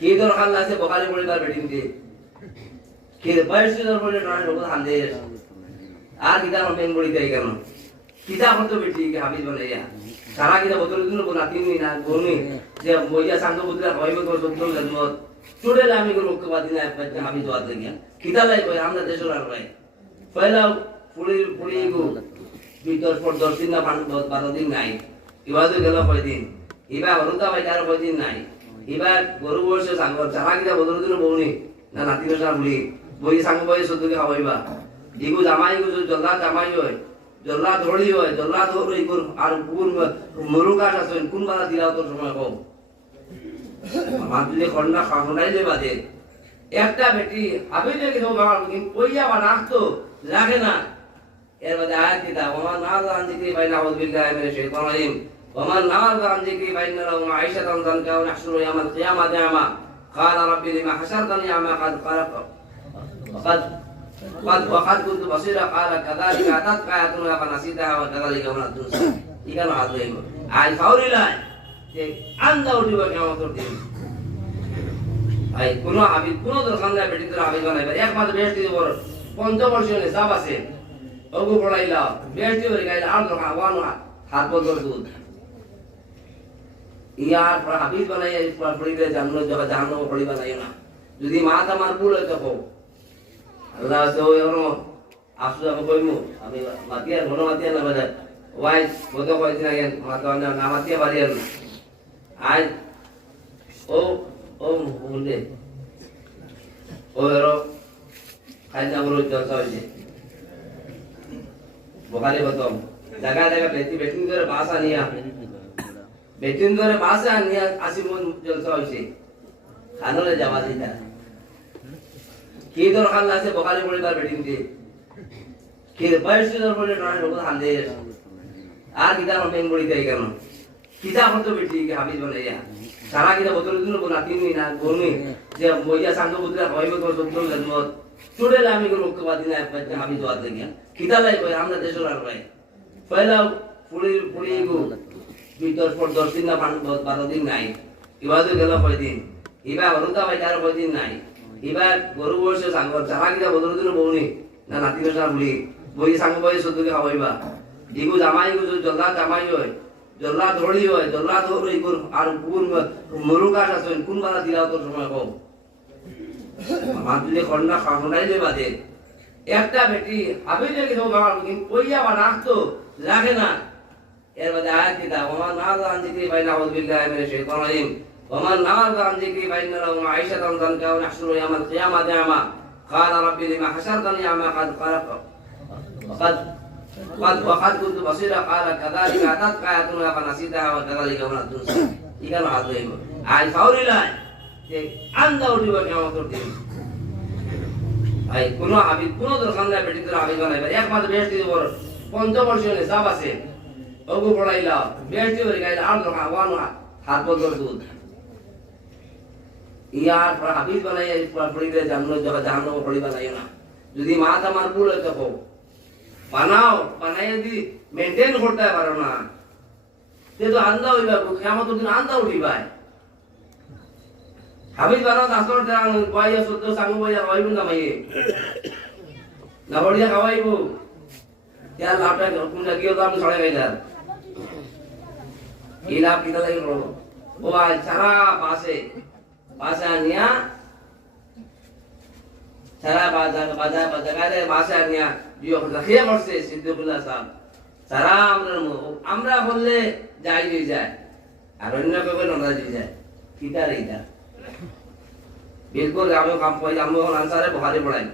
কি দরকার আছে বকালি পরিবার বেটিনকে কি বয়স পড়লে নয় লোক হান্দে আর কি কিতা মেন বড়ি দেয় কেন? কিতা হতো বেটি, কে হাবিজ বানাইয়া সারা কিতা বদল দিন নি, না গরমি যে বইয়া সাঙ্গ বুদরা হইব তো সত্য জন্ম চুড়ে আমি গুলো মুখ্যবাদী না হাবিজ ওয়াদ দেখিয়া কিতা লাই কই আমরা দেশের আর ভাই। পয়লা পুরি পুরি গো। বিতর পর দশ দিন না, বারো দিন নাই। ইবাদু গেল কয়দিন? ইবা হরুতা ভাই তার কয়দিন নাই? ইবা গরু বসে সাঙ্গ সারা কিতা বদল দিন বউনি না, নাতি রসা বলি। বই সাঙ্গ বই সত্যকে খাওয়াইবা দিগু জামাই গু জল্লা জামাই হয় জল্লা ধরি হয় জল্লা ধরি গুর আর গুর মরু গাছ আছে, কোন বালা দিলা তোর সময় কম। আমার দিলে খন্ডা খাওয়াইলে বাদে। একটা বেটি আমি যে কিছু বাবার কিন্তু কইয়া বা নাচতো লাগে না। এর মধ্যে আয়াত কিতা ওমান নাজ আন যিকরি বাইনা আউযু বিল্লাহি মিনাশ শাইতানির রাজিম ওমান নাজ আন যিকরি বাইনা লাহুম আইশাতান যানকা ওয়া নাহশুরু ইয়ামাল কিয়ামাতি আমা قال ربي لما حشرتني أعمى قد خلق وقد قد وقد كنت بصيرا قال كذلك أتتك آياتنا فنسيتها وكذلك ما تنسى إذا ما أدري আই ফাউরি লাই যে আন্দা উঠিব কেমন দিন আই কোনো হাবিব কোনো দরকার নাই বেটি তোর হাবিব বানাইবা একমাত্র বেশটি বড় পঞ্চবর্ষীয় নিসাব আছে অগু পড়াইলা বেশটি করে গাইলা আর দরকার ওয়ান হাত বদল দুধ ইয়ার পর হাবিব বানাই পড়িলে জানো যখন জানো পড়ি বানাই না। যদি মা তোমার ভুল হয় তো কও। আল্লাহ তো এমন আসু আমি কইমু, আমি মাতিয়া, ঘন মাতিয়া না বাজার। ওয়াই বদ কইছি না মা তো না মাতিয়া পারি আর আজ, ও ও বললে, ও এরো খাই যাব রোজ জলসা হয়েছে বোকালি বতম জায়গা জায়গা বেটি বেটিং করে বাসা নিয়া বেটিং করে বাসা আসি মন জলসা হয়েছে খানলে যাওয়া দিতা কি দরকার আছে বোকালি পরিবার বেটিং দিয়ে কি বয়স পড়লে নয় লোক হান্দে আর কিতা দেয় কেন? কিতা হতো বেটি হাবিজ বানাইয়া সারা কিতা বদল দিন নি না গরমি যে বইয়া সাঙ্গ চুড়ে আমি গুলো মুখ্যবাদী না হাবিজ কিতা লাই আমরা দেশের আর ভাই পয়লা পুরি গো। বিতর পর দিন না, বারো দিন নাই। ইবাদু গেল কয়দিন ইবা হরুতা ভাই তার কয়দিন নাই। ইবা গরু বসে সাঙ্গ সারা কিতা বদল দিন বউনি না নাতি রসা বলি। বই সাঙ্গ বই সত্যকে খাওয়াইবা দিগু জামাই গু জল্লা জামাই জল্লা ধরি হয় জল্লা ধরি গুর আর গুর মরু গাছ কোন বালা দিলা তোর সময় কম? আমার দিলে খন্ডা খাওয়াইলে বাদে একটা বেটি যে কিছু বাবার কিন্তু কইয়া বা লাগে না। এর মধ্যে আয়াত কিতা ওমান নাজ আন যিকরি বাইনা আউযু বিল্লাহি মিনাশ শাইতানির রাজিম ওমান নাজ আন যিকরি বাইনা লাহুম আইশাতান যানকা ওয়া নাহশুরু ইয়ামাল কিয়ামাতি আমা قال ربي لما حشرتني أعمى قد خلق وقد قد وقد كنت بصيرا قال كذلك أتتك آياتنا فنسيتها وكذلك ما تنسى إذا عظيم আই ফাউরি লাই যে আন্দা উঠিব কেমন দিন আই কোন হাবিব কোন দরকার নাই বেটি তোর হাবিব বানাইবা একমাত্র বেশটি বড় পঞ্চবর্ষীয় নিসাব আছে অগু পড়াইলা বেশটি করে গাইলা, আর দরকার ওয়ান হাত বদল দুধ। ইয়ার পর হাবিব বানাই পড়িলে জানো জানো পড়ি বানাই না। যদি মা তোমার ভুল হয় কও। বানাও, বানাই যদি মেনটেন করতে পারো না সে তো আন্দা হইবা কেমন দিন আন্দা উঠিবাই। হাবিজ বানাও দাসর দাং বইয়া সত্য সাঙ্গ বইয়া খাওয়াইব না মাইয়ে না বড়িয়া খাওয়াইব। ইয়া লাভটা কোনটা কিও দাম ছড়ে গাইলার নিয়া দিও খেয়ে করছে সিদ্দিকুল্লাহ সাহেব। আমরা আমরা বললে যাই দিয়ে যায়। আর অন্য কেউ নটা দিয়ে যায়। কিতার এইটা বিলকুল আমি কাম পাই আমি এখন আনসারে বহারে পড়াই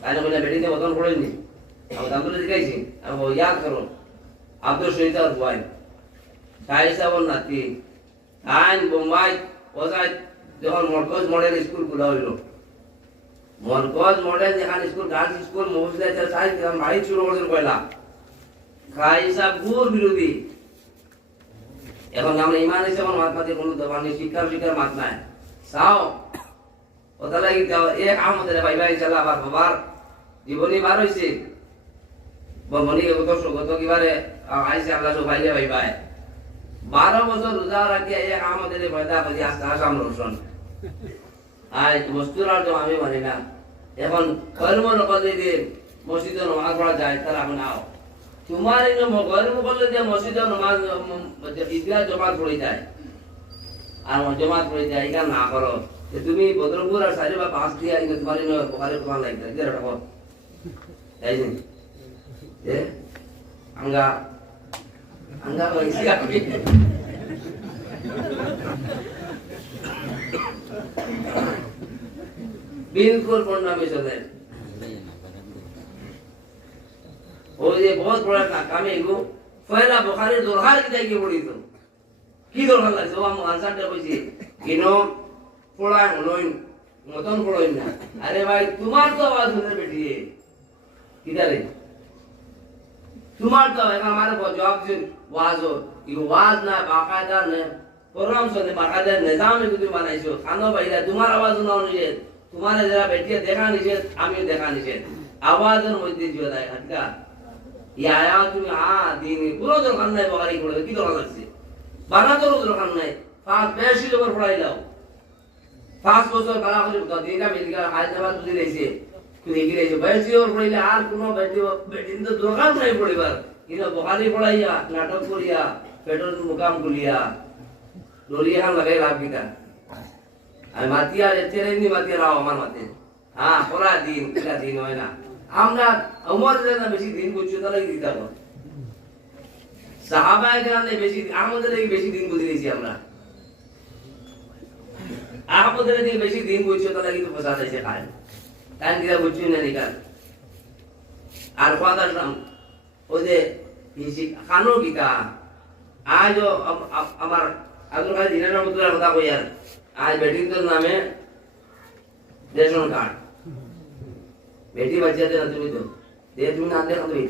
তাহলে কইলে বেটিতে বদন পড়েনি আমি দামদুলে শিখাইছি। আমি ইয়াদ করো। আব্দুল শহীদ আর বুয়াই তাই সাবন নাতি। আইন বোম্বাই ওসাই যখন মরকজ মডেল স্কুল খোলা হইল। মরকজ মডেল যেখানে স্কুল গার্লস স্কুল মহিলা সাইজ বাড়ি শুরু করেছেন কয়লা খাই সাহেব ঘুর বিরোধী এখন আমরা ইমান হিসেবে মাত মাতি কোনো মানে শিক্ষার শিক্ষার মাত নাই। চাও। ওটা লাগি এক আমাদের ভাই ভাই চালা আবার বাবার জীবনী বার হয়েছে গত গত কিবারে আইসে আল্লাহ সব ভাইলে ভাই ভাই। বারো বছর রোজা রাখিয়া এক আমাদের পয়দা করি, আস্তে আসাম রোশন। আজ মস্তুরার তো আমি মানি না। এখন কর্ম লোক যদি মসজিদে নমাজ পড়া যায় তারা আমি নাও। তোমার এই কর্ম করলে যে মসজিদে নমাজ ঈদগাহ জমাত যায়, আর জমাত পড়ে যায়, এটা না করো। যে তুমি বদরপুর আর সাইড বা পাঁচ দিয়া কিন্তু তোমার এই যে রাখো बिल्कुल पंडा में चले और ये बहुत बड़ा नाकाम है वो पहला बुखारी दुल्हार की जाएगी बड़ी तो की दुल्हार लग जो हम आंसर दे कोई इनो पड़ा उन्होंने मतन पड़ो ना अरे भाई तुम्हार तो आवाज उधर এখন আমার জবাব দিন ওয়াজ ই ওয়াজ না বাকায়দা না প্রোগ্রাম শুনে বাকায়দা নিজাম যদি বানাইছো খানো বাইরা তোমার আওয়াজ না নিষেধ তোমার যারা বেটিয়ে দেখা নিষেধ আমিও দেখা নিষেধ আওয়াজের মধ্যে জিও দেয় হাতকা ইয়া তুমি আ দিন পুরো দরকার নাই বগারি করে কি দরকার আছে বানাতেও দরকার নাই পাঁচ বেশি জবর পড়াই দাও পাঁচ বছর কালা করে তো দিন আমেরিকা হায়দ্রাবাদ তুই রয়েছে তুই এগিয়ে রয়েছে বেশি জবর পড়াইলে আর কোনো বেটি বেটিন তো দরকার নাই পড়িবার কিন্তু বগারি পড়াইয়া, নাটক করিয়া পেটর মুকাম লরিয়া খান লাগাই লাভ কিতা। আমি মাতিয়া এতে নি মাতিয়া রাও আমার মাতে হ্যাঁ পড়া দিন কিলা দিন হয় না। আমরা উমর না বেশি দিন করছি তাহলে দিতে হবে সাহাবা একরামে বেশি আমাদের বেশি দিন বুঝিয়েছি আমরা। আমাদের থেকে বেশি দিন বুঝছ তাহলে কিন্তু ফসা যাইছে খায় কারণ কিরা বুঝছি না নিকাল আর কথা শুনলাম ওই যে কানো গীতা আজও আম- আম- আমার আব্দুল কাদের দিনের রহমতুল্লাহ কথা কই আর আজ বেটিংটন নামে রেশন কার্ড। বেটি বাচ্চাতে না তুমি তো দে, তুমি না দেখা তুমি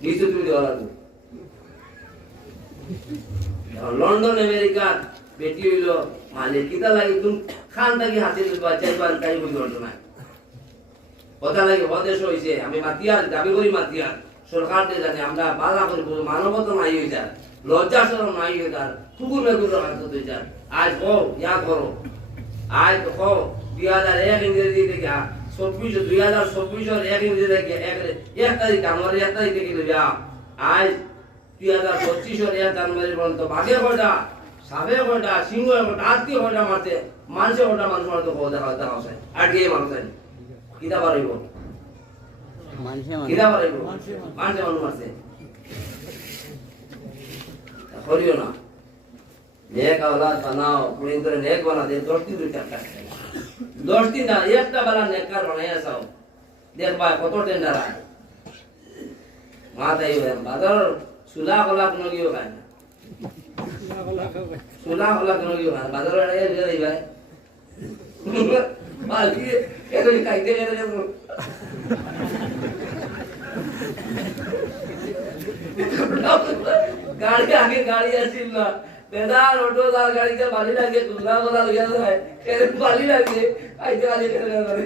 কিছু তুমি দেওয়া লন্ডন, আমেরিকা বেটি হইল মালিক কিতা লাগে? তুমি খান থাকি হাতে বাচ্চা পান তাই বুঝতে পারছ না কথা লাগে অদেশ হয়েছে আমি মাতিয়ার দাবি করি মাতিয়ার সরকার দিয়ে জানে আমরা বাধা করি নাই হয়ে যায় লজ্জা নাই হয়ে যায় কুকুর মেকুর হয়ে যায় আজ কো ইয়া করো আজ কো দুই হাজার এক ইংরেজি থেকে চব্বিশ দুই হাজার চব্বিশের এক ইংরেজি থেকে এক তারিখ জানুয়ারি এক তারিখ থেকে যা আজ দুই হাজার পঁচিশের এক জানুয়ারি পর্যন্ত বাঘে সাবে কয়টা সিংহ কয়টা আত্মী কয়টা মারতে মানুষে কয়টা মানুষ মারতে দেখা দেখা আর কে মানুষ কিতা পারিব কিতা পারিব মানুষে মানুষ আছে। করিও না। নেক আওলাদ বানাও পুরিন করে নেক বানা দে দশ দিন দুই টাকা দশ দিন না একটা বেলা নেককার বানাই আসাও দেখবা কত টেন্ডার আয়। মা তাই বাজার সুলা কলা কোনো গিয়েও খায় না সুলা কলা কোনো গিয়েও খায় বাজার এড়াই দিয়ে দিবা মালকি এরকম খাইতে গেলে গাড়ি আগে গাড়ি আসছিল না বেদার অটো দার গাড়িতে বালি লাগে দুর্গা বলা লইয়া যায় এর বালি লাগে আইতে আইতে করে